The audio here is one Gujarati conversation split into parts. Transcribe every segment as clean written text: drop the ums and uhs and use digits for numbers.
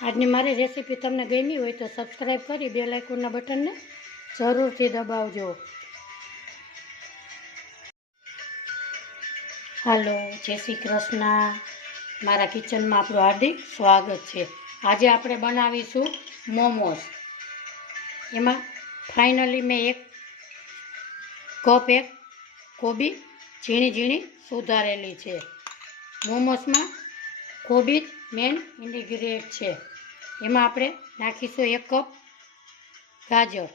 આજની મારી રેસીપી તમને ગમી હોય તો સબસ્ક્રાઈબ કરી બેલ આઇકોનના બટનને જરૂરથી દબાવજો. હાલો, જય શ્રી કૃષ્ણ. મારા કિચનમાં આપણું હાર્દિક સ્વાગત છે. આજે આપણે બનાવીશું મોમોસ. એમાં ફાઇનલી મેં એક કોબી ઝીણી ઝીણી સુધારેલી છે. મોમોસમાં કોબી જ મેન ઇન્ગ્રીડિયન્ટ છે. એમાં આપણે નાખીશું 1 કપ ગાજર,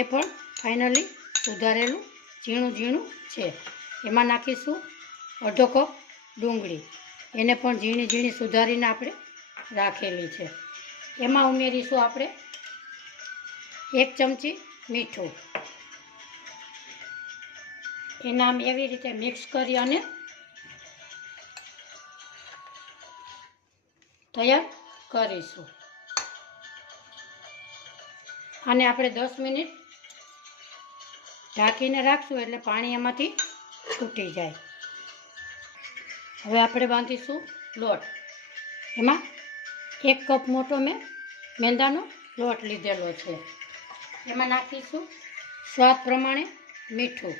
એ પણ ફાઇનલી સુધારેલું ઝીણું ઝીણું છે. એમાં નાખીશું અડધો કપ ડુંગળી, એને પણ ઝીણી ઝીણી સુધારીને આપણે રાખેલી છે. એમાં ઉમેરીશું આપણે 1 ચમચી મીઠું. એને આમ એવી રીતે મિક્સ કરી અને તૈયાર કરીશું. આને આપણે 10 મિનિટ ઢાંકીને રાખશું એટલે પાણી એમાંથી છૂટી જાય. હવે આપણે બાંધીશું લોટ. એમાં 1 કપ મોટો મેં મેંદાનો લોટ લીધેલો છે. એમાં નાખીશું સ્વાદ પ્રમાણે મીઠું,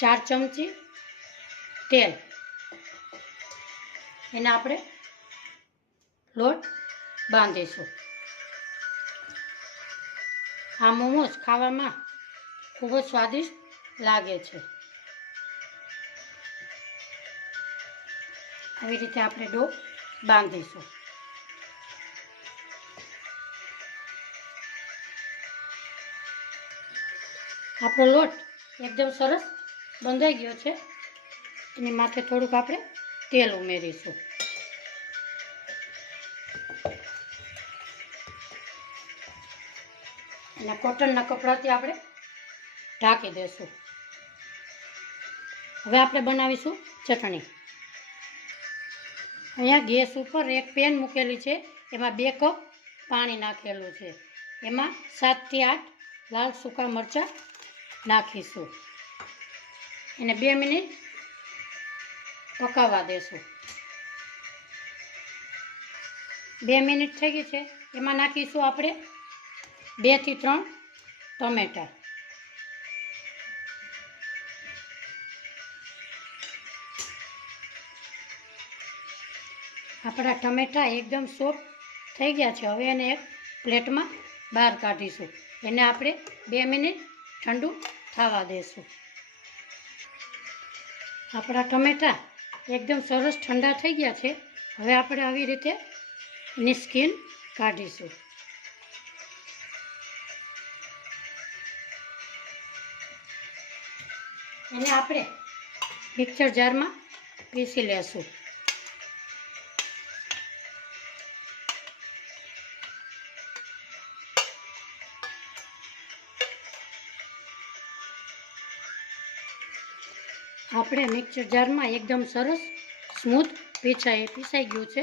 ચાર ચમચી તેલ. એને આપણે લોટ બાંધીશું. આ મોમોસ ખાવામાં ખૂબ જ સ્વાદિષ્ટ લાગે છે. આવી રીતે આપણે ડો બાંધીશું. આપણો લોટ એકદમ સરસ બંધાઈ ગયો છે. એની માથે થોડુંક આપણે તેલ ઉમેરીશું. અને કોટનના કપડાથી આપણે ઢાંકી દઈશું. હવે આપણે બનાવીશું ચટણી. અહીંયા ગેસ ઉપર એક પેન મૂકેલી છે. એમાં 2 કપ પાણી નાખેલું છે. એમાં 7 થી 8 લાલ સૂકા મરચાં નાખીશું. એને 2 મિનિટ પકાવવા દેશું. 2 મિનિટ થઈ ગઈ છે. એમાં નાખીશું આપણે 2 થી 3 ટમેટાં. આપણા ટમેટાં એકદમ સોફ્ટ થઈ ગયા છે. હવે એને એક પ્લેટમાં બહાર કાઢીશું. એને આપણે 2 મિનિટ ઠંડુ થવા દેશું. આપણા ટમેટાં એકદમ સરસ ઠંડા થઈ ગયા છે. હવે આપણે આવી રીતે એની સ્કીન કાઢીશું. એને આપણે મિક્સર જારમાં પીસી લેશું. આપણે મિક્સર જારમાં એકદમ સરસ સ્મૂથ પીસાઈ ગયું છે.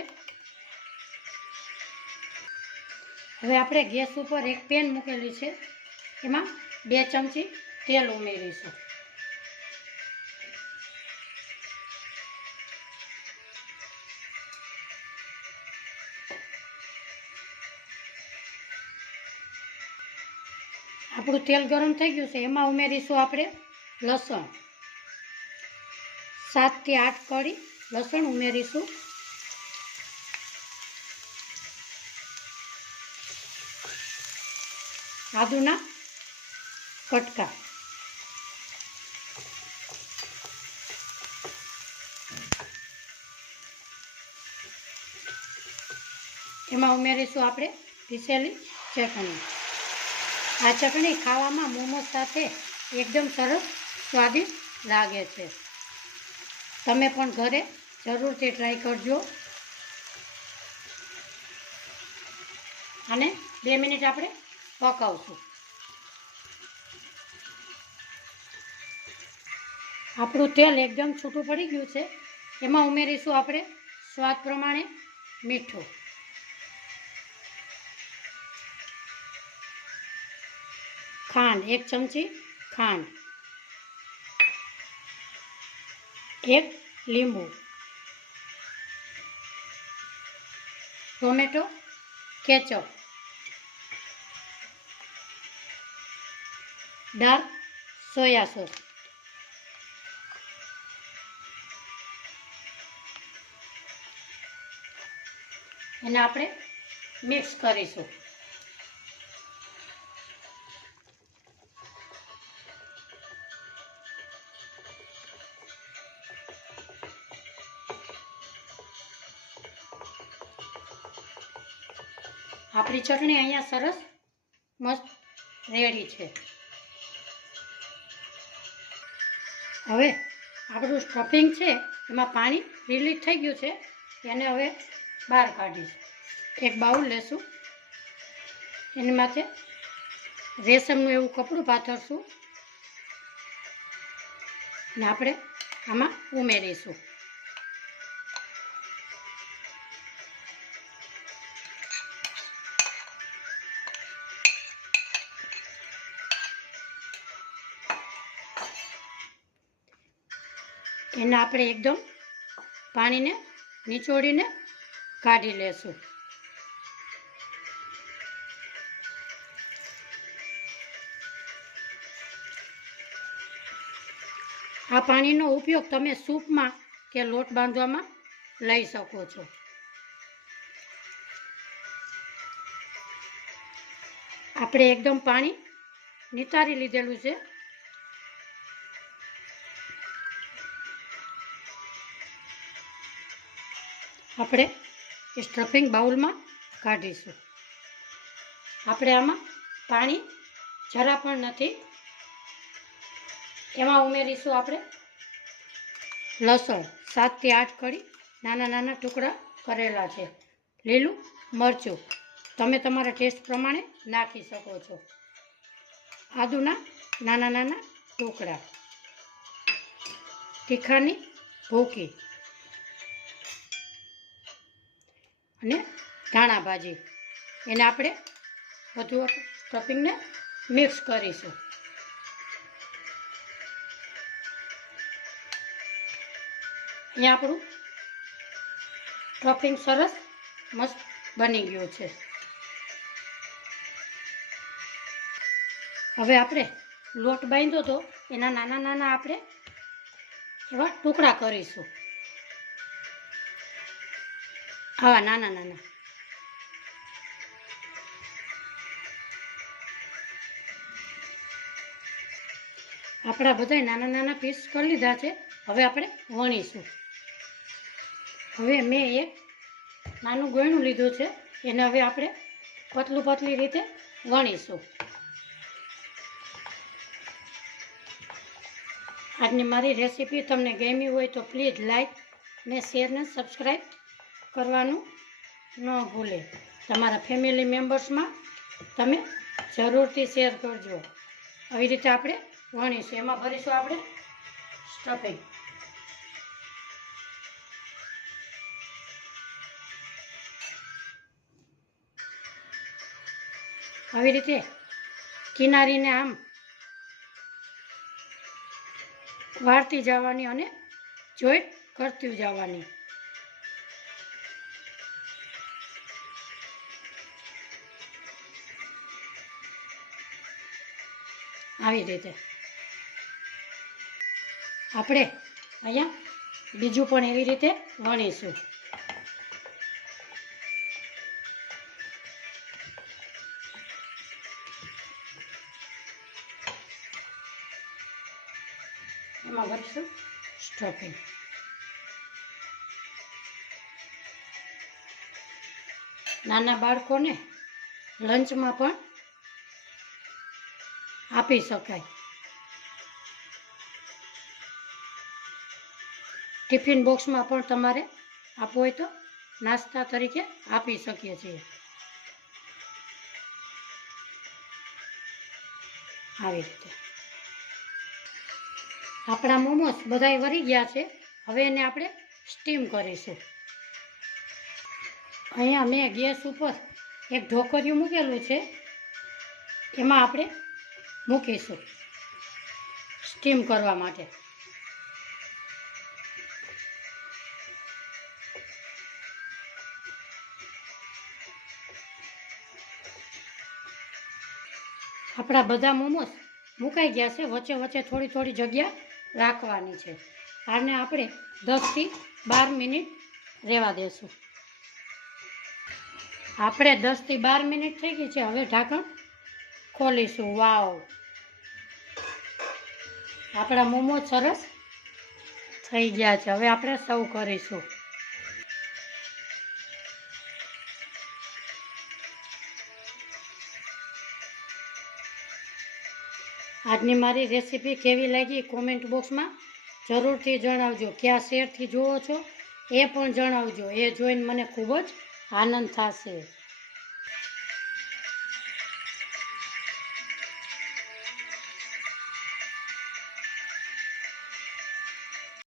હવે આપણે ગેસ ઉપર એક પેન મૂકેલી છે. એમાં 2 ચમચી તેલ ઉમેરીશું. આપણું તેલ ગરમ થઈ ગયું છે. એમાં ઉમેરીશું આપણે લસણ. 7 થી 8 કળી લસણ ઉમેરીશું. આદુના કટકા. એમાં ઉમેરીશું આપણે પીસેલી ચટણી. આ ચટણી ખાવામાં મોમોસ સાથે એકદમ સરસ સ્વાદિષ્ટ લાગે છે. તમે પણ ઘરે જરૂરથી ટ્રાય કરજો. અને 2 મિનિટ આપણે પકાવશું. આપણું તેલ એકદમ છૂટું પડી ગયું છે. એમાં ઉમેરીશું આપણે સ્વાદ પ્રમાણે મીઠું, ખાંડ 1 ચમચી ખાંડ, એક લીંબુ, tomato ketchup, dark soya sauce, એને આપણે મિક્સ કરીશું. આપણી ચટણી અહીંયા સરસ મસ્ત રેડી છે. હવે આપણું સ્ટફિંગ છે એમાં પાણી રિલીઝ થઈ ગયું છે, એને હવે બહાર કાઢીશું. એક બાઉલ લેશું, એની માથે રેશમનું એવું કપડું પાથરશું ને આપણે આમાં ઉમેરીશું. એને આપણે એકદમ પાણીને નીચોડીને કાઢી લેશું. આ પાણીનો ઉપયોગ તમે સૂપમાં કે લોટ બાંધવામાં લઈ શકો છો. આપણે એકદમ પાણી નિતારી લીધેલું છે. આપણે સ્ટફિંગ બાઉલમાં કાઢીશું. આપણે આમાં પાણી જરા પણ નથી. એમાં ઉમેરીશું આપણે લસણ 7 થી 8 કળી નાના નાના ટુકડા કરેલા છે. લીલું મરચું તમે તમારા ટેસ્ટ પ્રમાણે નાખી શકો છો. આદુના નાના નાના ટુકડા, તીખાની ભૂકી અને ધાણા ભાજી. એને આપણે બધું સ્ટફિંગને મિક્સ કરીશું. અહીંયા આપણું સ્ટફિંગ સરસ મસ્ત બની ગયું છે. હવે આપણે લોટ બાંધ્યો તો એના નાના નાના આપણે એવા ટુકડા કરીશું. આવા નાના નાના. આપણા બધા નાના નાના પીસ કરી લીધા છે. હવે આપણે વણીશું. હવે મેં એક નાનું ગોયણું લીધું છે, એને હવે આપણે પતલી રીતે વણીશું. આજની મારી રેસીપી તમને ગમી હોય તો પ્લીઝ લાઈક ને શેર ને સબસ્ક્રાઈબ કરવાનું ન ભૂલે. તમારા ફેમિલી મેમ્બર્સમાં તમે જરૂરથી શેર કરજો. આવી રીતે આપણે વણીશું. એમાં ભરીશું આપણે સ્ટફિંગ. આવી રીતે કિનારીને આમ વાળતી જવાની અને જોઈન્ટ કરતી જવાની. આવી રીતે આપણે અહીંયા બીજું પણ એવી રીતે વણીશું. એમાં ભરીશું સ્ટફિંગ. નાના બાળકોને લંચમાં પણ આપી શકાય. ટિફિન બોક્સમાં પણ તમારે આપવું હોય તો નાસ્તા તરીકે આપી શકીએ છીએ. આવી રીતે આપણા મોમોસ બધાય વળી ગયા છે. હવે એને આપણે સ્ટીમ કરીશું. અહીંયા મેં ગેસ ઉપર એક ઢોકરિયું મૂકેલું છે, એમાં આપણે મૂકીશું સ્ટીમ કરવા માટે. આપણા બધા મોમોસ મુકાઈ ગયા છે. વચ્ચે વચ્ચે થોડી થોડી જગ્યા રાખવાની છે. આને આપણે 10 થી 12 મિનિટ રહેવા દેશું. આપણે 10 થી 12 મિનિટ થઈ ગઈ છે. હવે ઢાંકણ ખોલીશું. વાવ, આપણા મોમો સરસ થઈ ગયા છે. હવે આપણે સર્વ કરીશું. આજની મારી રેસીપી કેવી લાગી કોમેન્ટ બોક્સમાં જરૂરથી જણાવજો. કયા શેરથી જુઓ છો એ પણ જણાવજો. એ જોઈને મને ખૂબ જ આનંદ થશે.